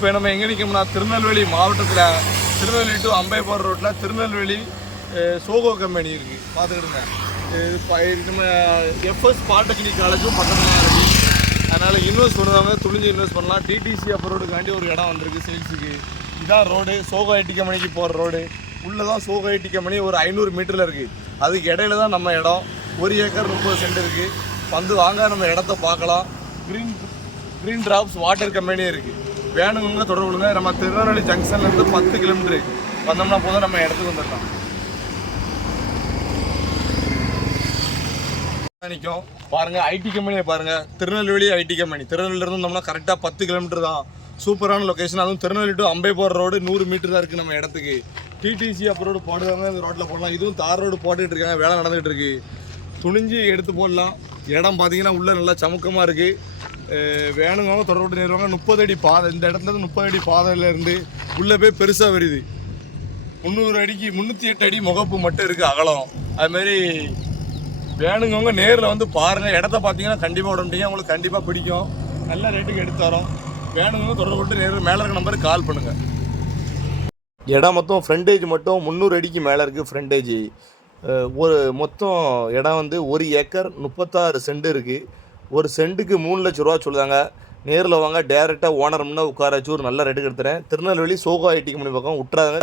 இப்போ நம்ம எங்கே நிற்கோம்னா திருநெல்வேலி மாவட்டத்தில் திருநெல்வேலி டு அம்பை போகிற ரோட்டில் திருநெல்வேலி சோகோ கம்பெனி இருக்குது, பார்த்துக்கிடுங்க. நம்ம எஃப்எஸ் பாலிடெக்னிக் காலேஜும் பக்கத்தில் இருக்குது. அதனால் இன்வெஸ்ட் பண்ணுறவங்க துணிஞ்சு இன்வெஸ்ட் பண்ணலாம். டிடிசி அப்ரோடுக்காண்டி ஒரு இடம் வந்திருக்கு சேல்ஸுக்கு. இதான் ரோடு, சோகோ ஐடி கம்பெனிக்கு போகிற ரோடு. உள்ளே தான் சோகோ ஐடி கம்பெனி ஒரு 500 மீட்டரில் இருக்குது. அதுக்கு இடையில தான் நம்ம இடம். 1 ஏக்கர் 30 சென்ட் இருக்குது. வந்து வாங்க நம்ம இடத்த பார்க்கலாம். க்ரீன் டிராப்ஸ் வாட்டர் கம்பெனி இருக்குது. வேணுங்க தொடர்பு கொள்ளுங்க. நம்ம திருநெல்வேலி ஜங்ஷன்லேருந்து 10 கிலோமீட்டர் வந்தோம்னா போதும், நம்ம இடத்துக்கு வந்துடலாம். நிற்கும் பாருங்கள், ஐடி கம்பெனியை பாருங்கள். Tirunelveli IT company. திருநெல்வேலியிருந்து வந்தோம்னா கரெக்டாக 10 கிலோமீட்டர் தான். சூப்பரான லொக்கேஷன். அதுவும் திருநெல்வேலி டு அம்பை போகிற ரோடு 100 மீட்டர் தான் இருக்குது நம்ம இடத்துக்கு. டிடிசி அப்ரோடு போடுவாங்க, இந்த ரோட்டில் போடலாம். இதுவும் தார் ரோடு போட்டுக்கிட்டு இருக்காங்க, வேலை நடந்துகிட்டு இருக்கு. துணிஞ்சு எடுத்து போடலாம். இடம் பார்த்தீங்கன்னா உள்ளே நல்லா சமுக்கமாக இருக்குது. வேணுங்க தொடர்பு நேருவாங்க. 30 அடி பாதை, இந்த இடத்துலேருந்து 30 அடி பாதையிலேருந்து உள்ளே போய் பெருசாக வருது. 300 அடிக்கு 308 அடி முகப்பு மட்டும் இருக்குது அகலம். அதுமாரி வேணுங்கவங்க நேரில் வந்து பாருங்கள். இடத்த பார்த்தீங்கன்னா கண்டிப்பாக விடமாட்டீங்க, உங்களுக்கு கண்டிப்பாக பிடிக்கும். நல்ல ரேட்டுக்கு எடுத்து தரோம். வேணுங்க தொடர்பு கொண்டு நேரில் மேலே இருக்க நம்பருக்கு கால் பண்ணுங்கள். இடம் மொத்தம் ஃப்ரண்டேஜ் மட்டும் 300 அடிக்கு மேலே இருக்குது. ஃப்ரண்டேஜ் ஒரு மொத்தம் இடம் வந்து 1 ஏக்கர் 36 சென்ட் இருக்குது. ஒரு சென்ட்டுக்கு 3 லட்ச ரூபா சொல்லுதாங்க. நேரில் வாங்க, டேரெக்டாக ஓனர் முன்னே உட்கார வச்சு ஒரு நல்ல ரேட்டுக்கு எடுத்துறேன். திருநெல்வேலி சோகோ ஐடி கம்பெனி பக்கம் விட்டுறாங்க.